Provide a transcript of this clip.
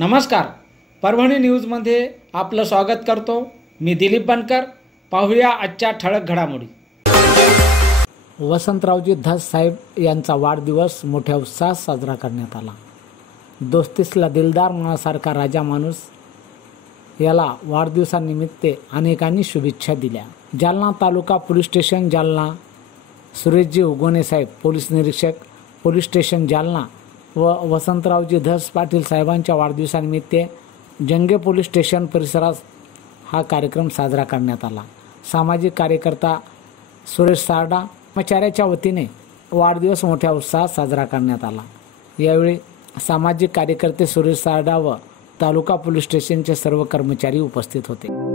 नमस्कार, परभणी न्यूजमध्ये आपलं स्वागत करतो। मी दिलीप बनकर। पाहूया आजच्या ठळक घडामोडी। वसंतरावजी धस साहेब यांचा वाढदिवस मोठ्या उत्साहात साजरा करण्यात आला। दोस्तीसला दिलदार मनासारखा राजा माणूस याला वाढदिवसानिमित्त अनेकांनी शुभेच्छा दिल्या। जालना तालुका पोलीस स्टेशन जालना, सुरेशजी उगोने साहेब पोलीस निरीक्षक पोलीस स्टेशन जालना व वसंतरावजी धस पाटील साहेबांच्या वाढदिवसानिमित्त जंगे पोलीस स्टेशन परिसरात हा कार्यक्रम साजरा करण्यात आला। सामाजिक कार्यकर्ता सुरेश सारडा कर्मचाऱ्याच्या वतीने वाढदिवस मोठ्या उत्साहात साजरा करण्यात आला। यावेळी सामाजिक कार्यकर्ते सुरेश सारडा व तालुका पोलीस स्टेशनचे सर्व कर्मचारी उपस्थित होते।